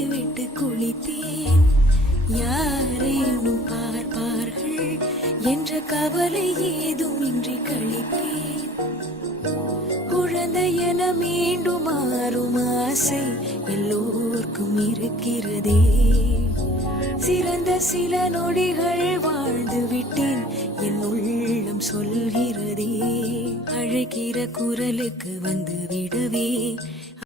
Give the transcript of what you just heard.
விட்டு குளித்தேன். யாரேனும் பார்ப்பார்கள் என்ற கவலை ஏதும் இன்றி கழித்தேன். குழந்தை என மீண்டும் மாறும் ஆசை எல்லோர்க்கும் இருக்கிறதே. சிறந்த சில நொடிகள் வாழ்ந்து விட்டேன் என் உள்ளம் சொல்கிறதே. அழைக்கிற குரலுக்கு வந்து விடவே